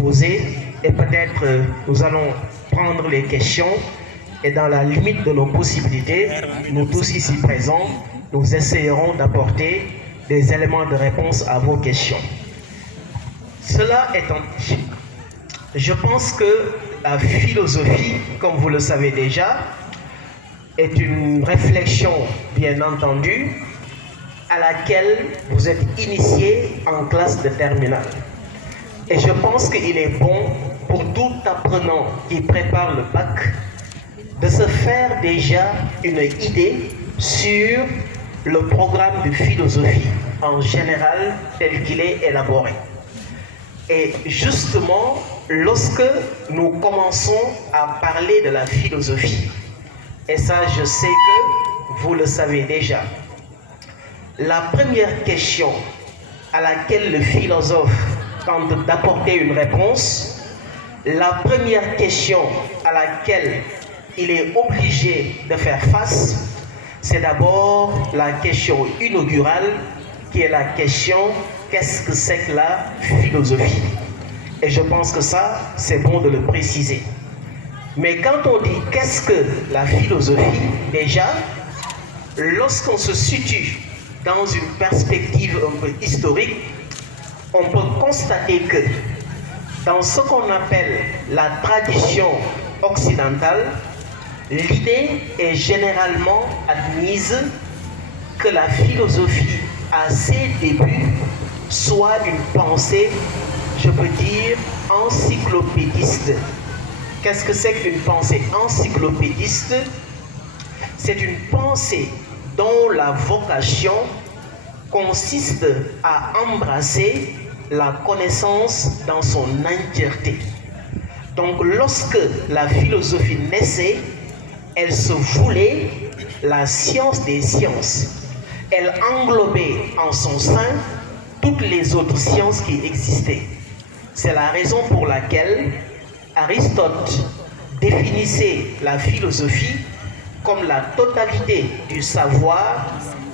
poser et peut-être nous allons prendre les questions et dans la limite de nos possibilités, nous tous ici présents, nous essayerons d'apporter des éléments de réponse à vos questions. Cela étant dit, je pense que la philosophie, comme vous le savez déjà, est une réflexion, bien entendu, à laquelle vous êtes initié en classe de terminale. Et je pense qu'il est bon pour tout apprenant qui prépare le bac de se faire déjà une idée sur le programme de philosophie en général tel qu'il est élaboré. Et justement, lorsque nous commençons à parler de la philosophie, et ça je sais que vous le savez déjà, la première question à laquelle le philosophe tente d'apporter une réponse, la première question à laquelle il est obligé de faire face, c'est d'abord la question inaugurale qui est la question qu'est-ce que c'est que la philosophie? Et je pense que ça, c'est bon de le préciser. Mais quand on dit qu'est-ce que la philosophie, déjà, lorsqu'on se situe dans une perspective un peu historique, on peut constater que dans ce qu'on appelle la tradition occidentale, l'idée est généralement admise que la philosophie, à ses débuts, soit une pensée, je peux dire, encyclopédiste. Qu'est-ce que c'est qu'une pensée encyclopédiste? C'est une pensée dont la vocation consiste à embrasser la connaissance dans son entièreté. Donc lorsque la philosophie naissait, elle se voulait la science des sciences. Elle englobait en son sein toutes les autres sciences qui existaient. C'est la raison pour laquelle Aristote définissait la philosophie comme la totalité du savoir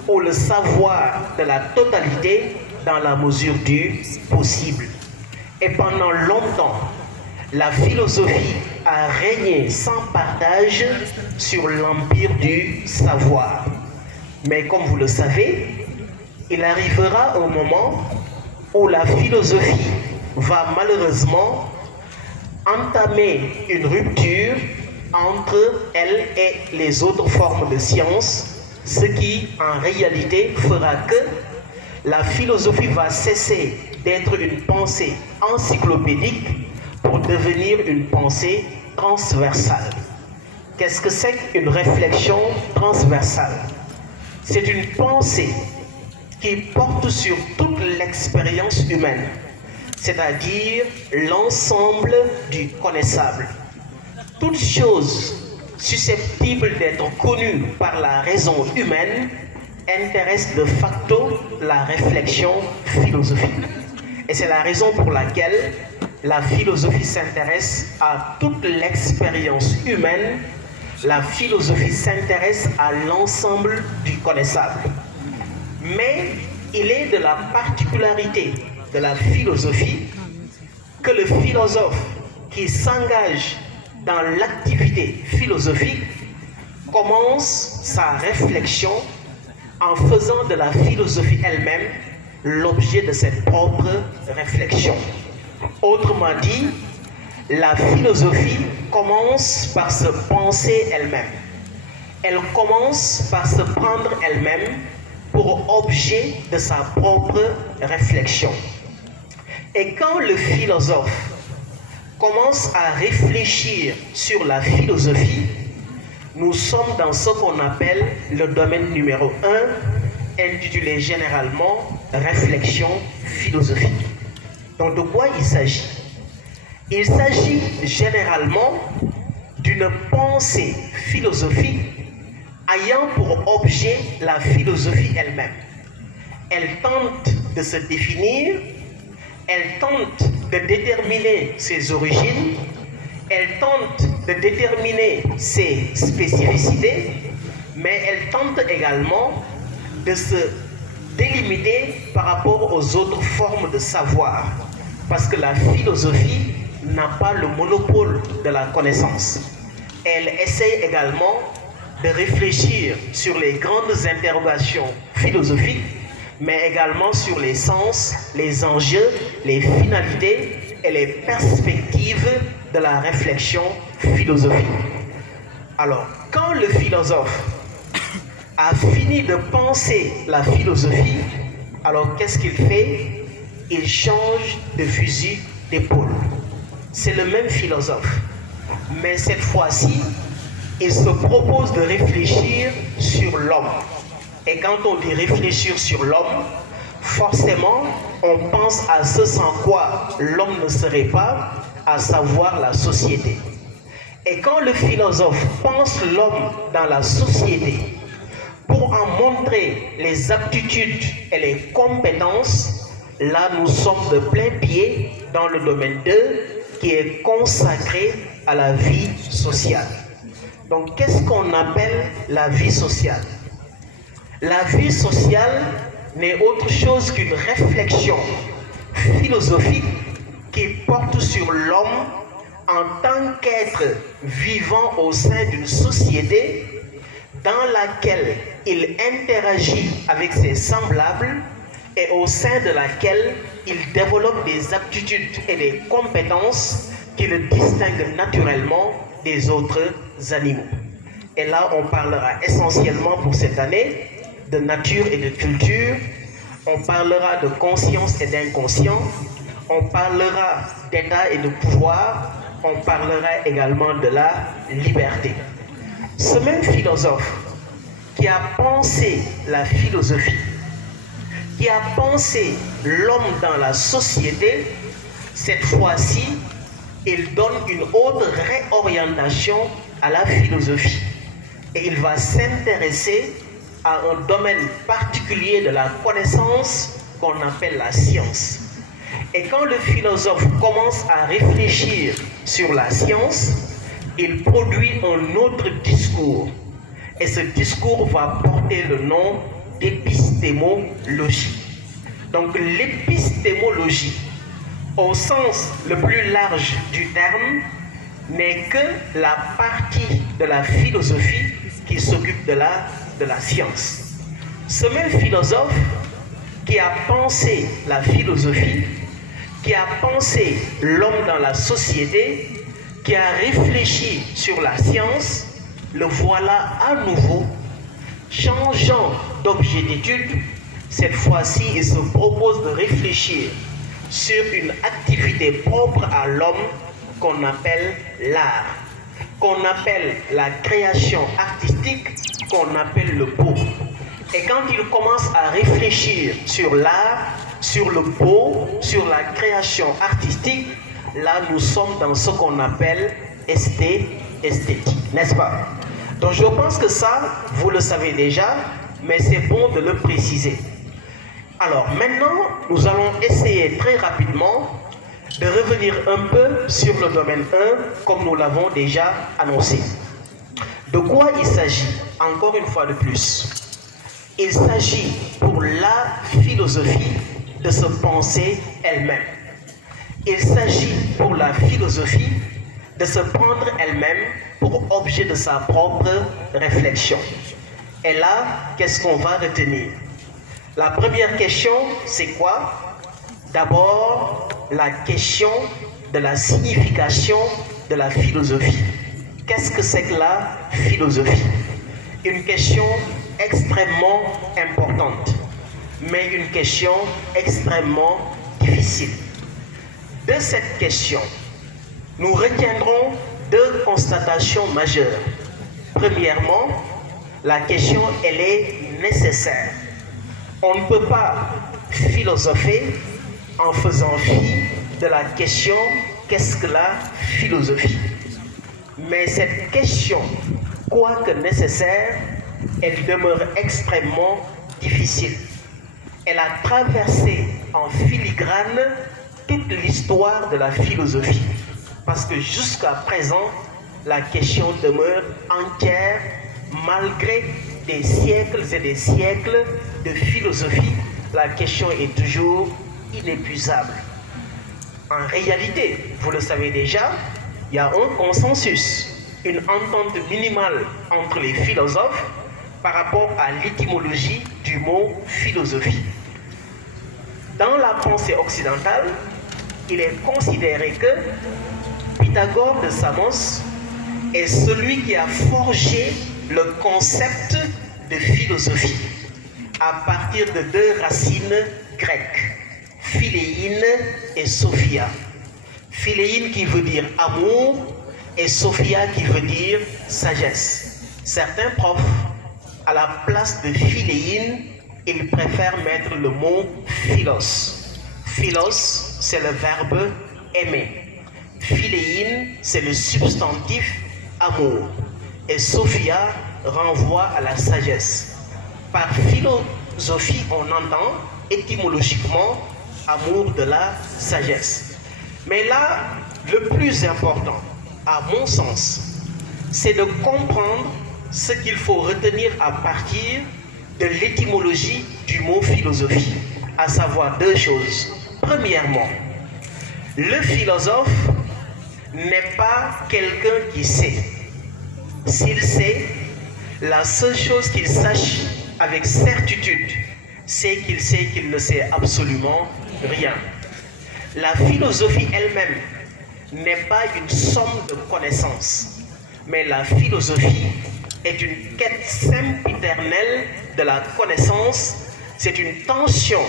ou le savoir de la totalité dans la mesure du possible. Et pendant longtemps, la philosophie a régné sans partage sur l'empire du savoir. Mais comme vous le savez, il arrivera un moment où la philosophie va malheureusement entamer une rupture entre elle et les autres formes de science, ce qui en réalité fera que la philosophie va cesser d'être une pensée encyclopédique pour devenir une pensée transversale. Qu'est-ce que c'est qu'une réflexion transversale? C'est une pensée qui porte sur toute l'expérience humaine, c'est-à-dire l'ensemble du connaissable. Toute chose susceptible d'être connue par la raison humaine intéresse de facto la réflexion philosophique. Et c'est la raison pour laquelle la philosophie s'intéresse à toute l'expérience humaine. La philosophie s'intéresse à l'ensemble du connaissable. Mais il est de la particularité de la philosophie que le philosophe qui s'engage dans l'activité philosophique commence sa réflexion en faisant de la philosophie elle-même l'objet de cette propre réflexion. Autrement dit, la philosophie commence par se penser elle-même. Elle commence par se prendre elle-même pour objet de sa propre réflexion. Et quand le philosophe commence à réfléchir sur la philosophie, nous sommes dans ce qu'on appelle le domaine numéro 1, intitulé généralement réflexion philosophique. Donc de quoi il s'agit? Il s'agit généralement d'une pensée philosophique ayant pour objet la philosophie elle-même. Elle tente de se définir, elle tente de déterminer ses origines, elle tente de déterminer ses spécificités, mais elle tente également de se délimiter par rapport aux autres formes de savoir. Parce que la philosophie n'a pas le monopole de la connaissance. Elle essaye également de réfléchir sur les grandes interrogations philosophiques, mais également sur les sens, les enjeux, les finalités et les perspectives de la réflexion philosophique. Alors, quand le philosophe a fini de penser la philosophie, alors qu'est-ce qu'il fait? Il change de fusil d'épaule. C'est le même philosophe, mais cette fois-ci, il se propose de réfléchir sur l'homme. Et quand on dit réfléchir sur l'homme, forcément, on pense à ce sans quoi l'homme ne serait pas, à savoir la société. Et quand le philosophe pense l'homme dans la société, pour en montrer les aptitudes et les compétences, là nous sommes de plein pied dans le domaine 2 qui est consacré à la vie sociale. Donc qu'est-ce qu'on appelle la vie sociale? La vie sociale n'est autre chose qu'une réflexion philosophique qui porte sur l'homme en tant qu'être vivant au sein d'une société dans laquelle il interagit avec ses semblables et au sein de laquelle il développe des aptitudes et des compétences qui le distinguent naturellement des autres animaux. Et là, on parlera essentiellement pour cette année de nature et de culture, on parlera de conscience et d'inconscient, on parlera d'état et de pouvoir, on parlera également de la liberté. Ce même philosophe qui a pensé la philosophie, qui a pensé l'homme dans la société, cette fois-ci, il donne une autre réorientation à la philosophie. Et il va s'intéresser à un domaine particulier de la connaissance qu'on appelle la science. Et quand le philosophe commence à réfléchir sur la science, il produit un autre discours. Et ce discours va porter le nom d'épistémologie. Donc l'épistémologie, au sens le plus large du terme, n'est que la partie de la philosophie qui s'occupe de la science. Ce même philosophe qui a pensé la philosophie, qui a pensé l'homme dans la société, qui a réfléchi sur la science, le voilà à nouveau changeant d'objet d'étude. Cette fois-ci, il se propose de réfléchir sur une activité propre à l'homme qu'on appelle l'art, qu'on appelle la création artistique, qu'on appelle le beau. Et quand il commence à réfléchir sur l'art, sur le beau, sur la création artistique, là nous sommes dans ce qu'on appelle esthétique, n'est-ce pas? Donc je pense que ça, vous le savez déjà, mais c'est bon de le préciser. Alors maintenant, nous allons essayer très rapidement de revenir un peu sur le domaine 1, comme nous l'avons déjà annoncé. De quoi il s'agit, encore une fois de plus? Il s'agit pour la philosophie de se penser elle-même. Il s'agit pour la philosophie de se prendre elle-même pour objet de sa propre réflexion. Et là, qu'est-ce qu'on va retenir? La première question, c'est quoi? D'abord, la question de la signification de la philosophie. Qu'est-ce que c'est que la philosophie? Une question extrêmement importante, mais une question extrêmement difficile. De cette question, nous retiendrons deux constatations majeures. Premièrement, la question, elle est nécessaire. On ne peut pas philosopher en faisant fi de la question « qu'est-ce que la philosophie ?» Mais cette question, quoique nécessaire, elle demeure extrêmement difficile. Elle a traversé en filigrane toute l'histoire de la philosophie. Parce que jusqu'à présent, la question demeure entière malgré des siècles et des siècles de philosophie. La question est toujours inépuisable. En réalité, vous le savez déjà, il y a un consensus, une entente minimale entre les philosophes par rapport à l'étymologie du mot philosophie. Dans la pensée occidentale, il est considéré que Pythagore de Samos est celui qui a forgé le concept de philosophie à partir de deux racines grecques, philéine et sophia. Philéine qui veut dire amour et sophia qui veut dire sagesse. Certains profs, à la place de philéine, ils préfèrent mettre le mot philos. Philos, c'est le verbe aimer. Philéine, c'est le substantif amour. Et sophia renvoie à la sagesse. Par philosophie, on entend étymologiquement amour de la sagesse. Mais là, le plus important, à mon sens, c'est de comprendre ce qu'il faut retenir à partir de l'étymologie du mot philosophie, à savoir deux choses. Premièrement, le philosophe n'est pas quelqu'un qui sait. S'il sait, la seule chose qu'il sache avec certitude, c'est qu'il sait qu'il ne sait absolument rien. La philosophie elle-même n'est pas une somme de connaissances, mais la philosophie est une quête sempiternelle de la connaissance, c'est une tension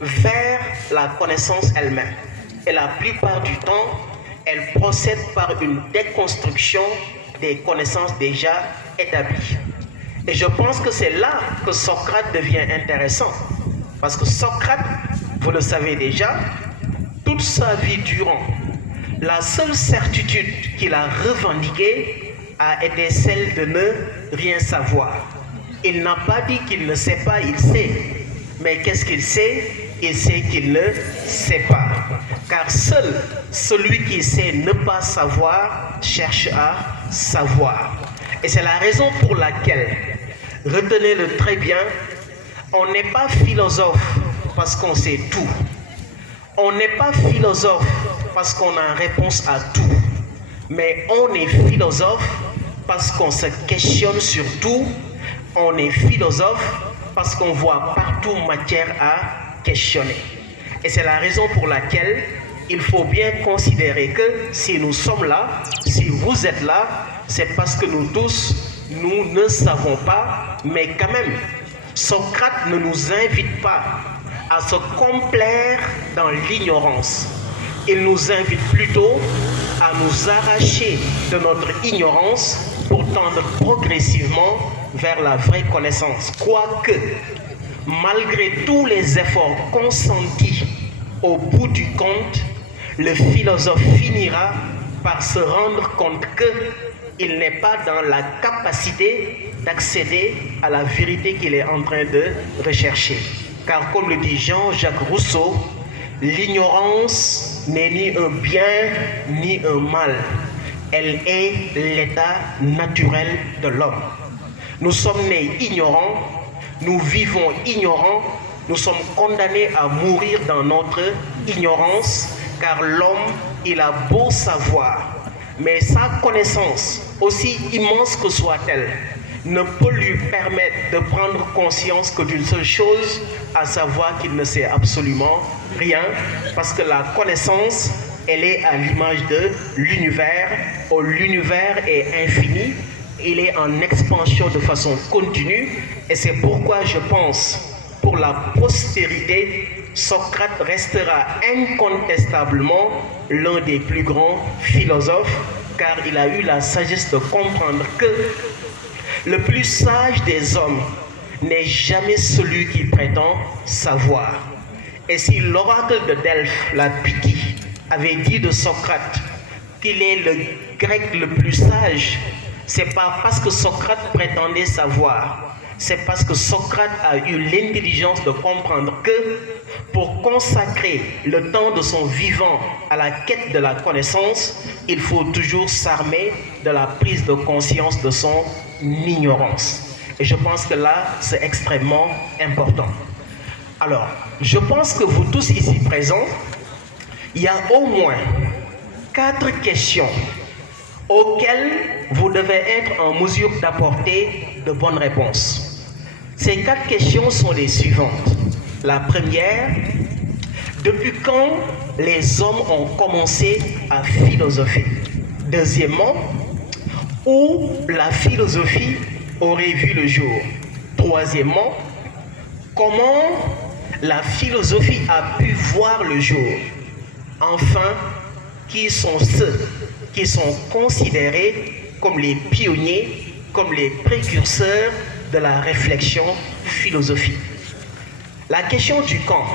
vers la connaissance elle-même. Et la plupart du temps, elle procède par une déconstruction des connaissances déjà établies. Et je pense que c'est là que Socrate devient intéressant. Parce que Socrate, vous le savez déjà, toute sa vie durant, la seule certitude qu'il a revendiquée a été celle de ne rien savoir. Il n'a pas dit qu'il ne sait pas, il sait. Mais qu'est-ce qu'il sait? Il sait qu'il ne sait pas. Car seul celui qui sait ne pas savoir cherche à savoir. Et c'est la raison pour laquelle, retenez-le très bien, on n'est pas philosophe parce qu'on sait tout. On n'est pas philosophe parce qu'on a une réponse à tout. Mais on est philosophe parce qu'on se questionne sur tout. On est philosophe parce qu'on voit partout matière à questionner. Et c'est la raison pour laquelle il faut bien considérer que si nous sommes là, si vous êtes là, c'est parce que nous tous, nous ne savons pas, mais quand même, Socrate ne nous invite pas à se complaire dans l'ignorance. Il nous invite plutôt à nous arracher de notre ignorance pour tendre progressivement vers la vraie connaissance. Quoique, malgré tous les efforts consentis, au bout du compte, le philosophe finira par se rendre compte qu'il n'est pas dans la capacité d'accéder à la vérité qu'il est en train de rechercher. Car comme le dit Jean-Jacques Rousseau, l'ignorance n'est ni un bien ni un mal. Elle est l'état naturel de l'homme. Nous sommes nés ignorants, nous vivons ignorants, nous sommes condamnés à mourir dans notre ignorance, car l'homme, il a beau savoir, mais sa connaissance, aussi immense que soit-elle, ne peut lui permettre de prendre conscience que d'une seule chose, à savoir qu'il ne sait absolument rien, parce que la connaissance, elle est à l'image de l'univers, où l'univers est infini, il est en expansion de façon continue, et c'est pourquoi je pense, pour la postérité, Socrate restera incontestablement l'un des plus grands philosophes, car il a eu la sagesse de comprendre que le plus sage des hommes n'est jamais celui qui prétend savoir. Et si l'oracle de Delphes, la Pythie, avait dit de Socrate qu'il est le grec le plus sage, c'est pas parce que Socrate prétendait savoir, c'est parce que Socrate a eu l'intelligence de comprendre que pour consacrer le temps de son vivant à la quête de la connaissance, il faut toujours s'armer de la prise de conscience de son ignorance. Et je pense que là, c'est extrêmement important. Alors, je pense que vous tous ici présents, il y a au moins 4 questions auxquelles vous devez être en mesure d'apporter de bonnes réponses. Ces 4 questions sont les suivantes. La première, depuis quand les hommes ont commencé à philosopher? Deuxièmement, où la philosophie aurait vu le jour? Troisièmement, comment la philosophie a pu voir le jour? Enfin, qui sont ceux qui sont considérés comme les pionniers, comme les précurseurs de la réflexion philosophique? La question du quand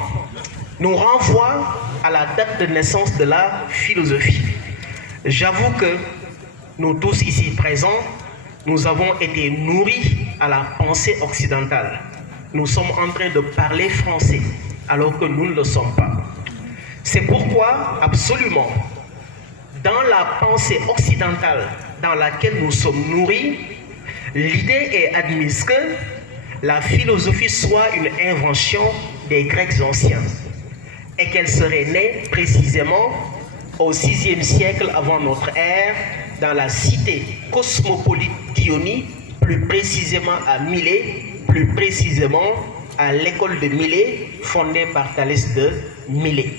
nous renvoie à la date de naissance de la philosophie. J'avoue que nous tous ici présents, nous avons été nourris à la pensée occidentale. Nous sommes en train de parler français, alors que nous ne le sommes pas. C'est pourquoi, absolument, dans la pensée occidentale dans laquelle nous sommes nourris, l'idée est admise que la philosophie soit une invention des Grecs anciens et qu'elle serait née précisément au VIe siècle avant notre ère dans la cité cosmopolite d'Ionie, plus précisément à Milet, plus précisément à l'école de Milet fondée par Thalès de Milet.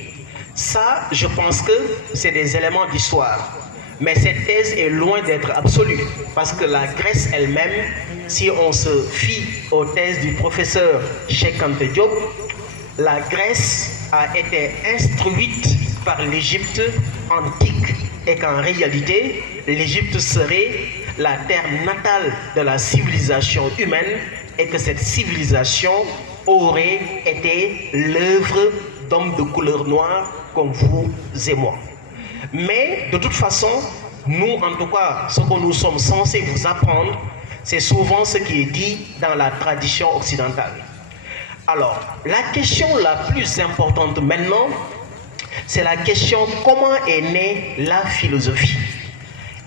Ça, je pense que c'est des éléments d'histoire. Mais cette thèse est loin d'être absolue, parce que la Grèce elle-même, si on se fie aux thèses du professeur Cheikh Anta Diop, la Grèce a été instruite par l'Égypte antique et qu'en réalité, l'Égypte serait la terre natale de la civilisation humaine et que cette civilisation aurait été l'œuvre d'hommes de couleur noire comme vous et moi. Mais de toute façon, nous, en tout cas, ce que nous sommes censés vous apprendre, c'est souvent ce qui est dit dans la tradition occidentale. Alors, la question la plus importante maintenant, c'est la question comment est née la philosophie?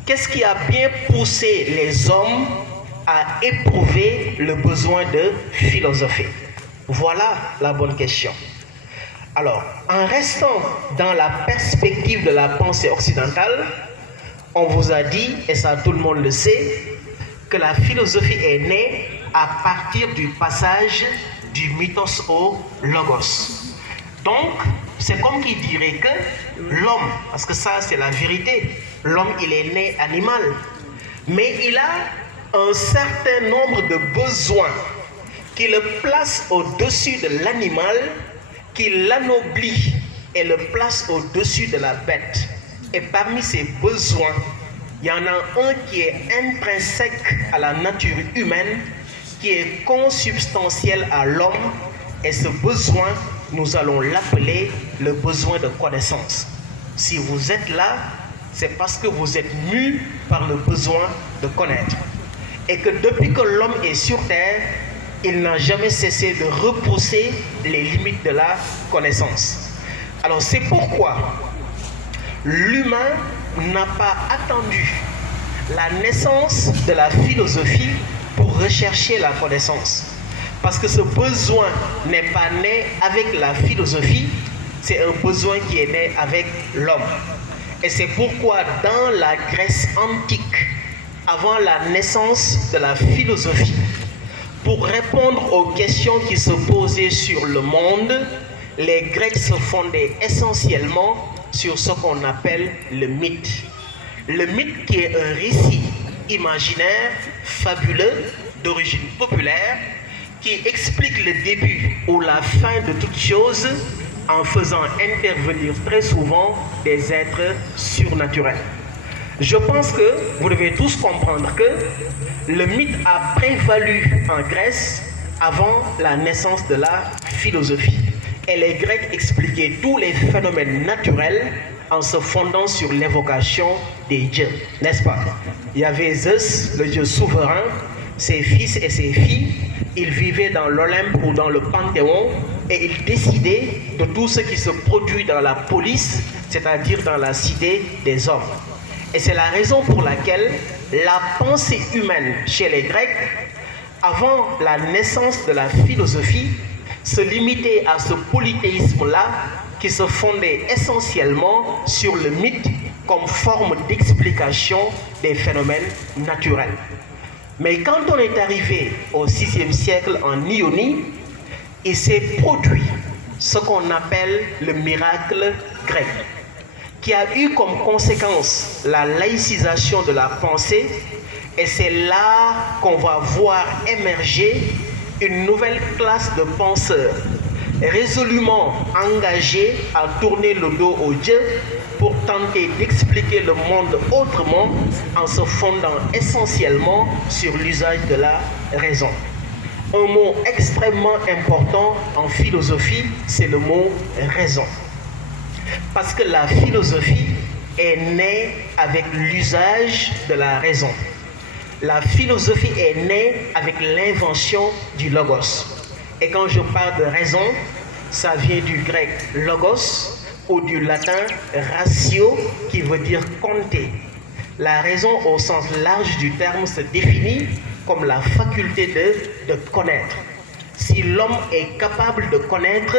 Qu'est-ce qui a bien poussé les hommes à éprouver le besoin de philosopher? Voilà la bonne question. Alors, en restant dans la perspective de la pensée occidentale, on vous a dit, et ça tout le monde le sait, que la philosophie est née à partir du passage du mythos au logos. Donc, c'est comme qui dirait que l'homme, parce que ça c'est la vérité, l'homme il est né animal, mais il a un certain nombre de besoins qui le placent au-dessus de l'animal, qui l'anoblit et le place au-dessus de la bête. Et parmi ces besoins, il y en a un qui est intrinsèque à la nature humaine, qui est consubstantiel à l'homme, et ce besoin, nous allons l'appeler le besoin de connaissance. Si vous êtes là, c'est parce que vous êtes mus par le besoin de connaître. Et que depuis que l'homme est sur terre, il n'a jamais cessé de repousser les limites de la connaissance. Alors c'est pourquoi l'humain n'a pas attendu la naissance de la philosophie pour rechercher la connaissance. Parce que ce besoin n'est pas né avec la philosophie, c'est un besoin qui est né avec l'homme. Et c'est pourquoi dans la Grèce antique, avant la naissance de la philosophie, pour répondre aux questions qui se posaient sur le monde, les Grecs se fondaient essentiellement sur ce qu'on appelle le mythe. Le mythe qui est un récit imaginaire, fabuleux, d'origine populaire, qui explique le début ou la fin de toute chose en faisant intervenir très souvent des êtres surnaturels. Je pense que vous devez tous comprendre que le mythe a prévalu en Grèce avant la naissance de la philosophie. Et les Grecs expliquaient tous les phénomènes naturels en se fondant sur l'évocation des dieux, n'est-ce pas? Il y avait Zeus, le dieu souverain, ses fils et ses filles, ils vivaient dans l'Olympe ou dans le Panthéon et ils décidaient de tout ce qui se produit dans la police, c'est-à-dire dans la cité des hommes. Et c'est la raison pour laquelle la pensée humaine chez les Grecs, avant la naissance de la philosophie, se limitait à ce polythéisme-là qui se fondait essentiellement sur le mythe comme forme d'explication des phénomènes naturels. Mais quand on est arrivé au VIe siècle en Ionie, il s'est produit ce qu'on appelle le miracle grec, qui a eu comme conséquence la laïcisation de la pensée, et c'est là qu'on va voir émerger une nouvelle classe de penseurs résolument engagés à tourner le dos aux dieux pour tenter d'expliquer le monde autrement en se fondant essentiellement sur l'usage de la raison. Un mot extrêmement important en philosophie, c'est le mot raison. Parce que la philosophie est née avec l'usage de la raison. La philosophie est née avec l'invention du logos. Et quand je parle de raison, ça vient du grec logos ou du latin ratio, qui veut dire compter. La raison au sens large du terme se définit comme la faculté de connaître. Si l'homme est capable de connaître,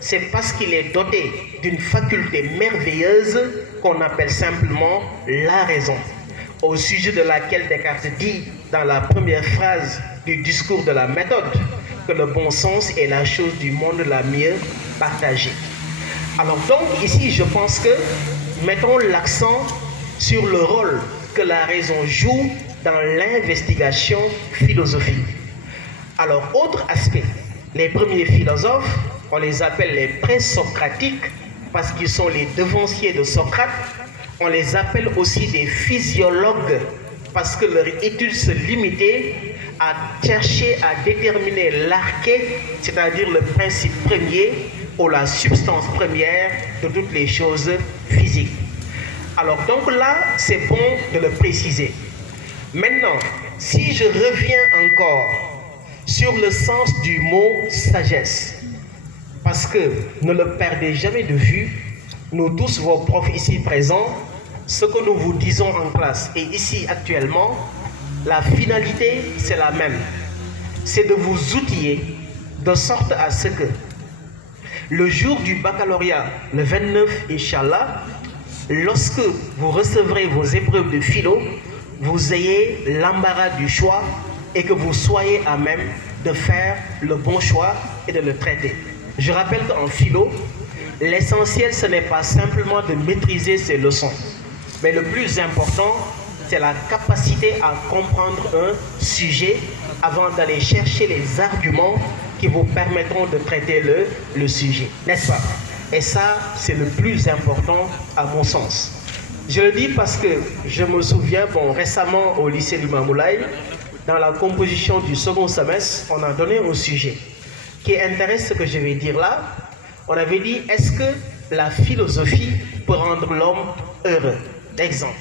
c'est parce qu'il est doté d'une faculté merveilleuse qu'on appelle simplement la raison, au sujet de laquelle Descartes dit dans la première phrase du discours de la méthode que le bon sens est la chose du monde la mieux partagée. Alors donc ici je pense que mettons l'accent sur le rôle que la raison joue dans l'investigation philosophique. Alors autre aspect, les premiers philosophes, on les appelle les présocratiques parce qu'ils sont les devanciers de Socrate. On les appelle aussi des physiologues parce que leur étude se limitait à chercher à déterminer l'arché, c'est-à-dire le principe premier ou la substance première de toutes les choses physiques. Alors donc là, c'est bon de le préciser. Maintenant, si je reviens encore sur le sens du mot sagesse, parce que ne le perdez jamais de vue, nous tous, vos profs ici présents, ce que nous vous disons en classe et ici actuellement, la finalité c'est la même. C'est de vous outiller de sorte à ce que le jour du baccalauréat, le 29, Inch'Allah, lorsque vous recevrez vos épreuves de philo, vous ayez l'embarras du choix et que vous soyez à même de faire le bon choix et de le traiter. Je rappelle qu'en philo, l'essentiel ce n'est pas simplement de maîtriser ses leçons, mais le plus important, c'est la capacité à comprendre un sujet avant d'aller chercher les arguments qui vous permettront de traiter le sujet, n'est-ce pas? Et ça, c'est le plus important à mon sens. Je le dis parce que je me souviens, récemment au lycée du Mamoulaye, dans la composition du second semestre, on a donné un sujet qui intéresse ce que je vais dire là. On avait dit, est-ce que la philosophie peut rendre l'homme heureux? Exemple.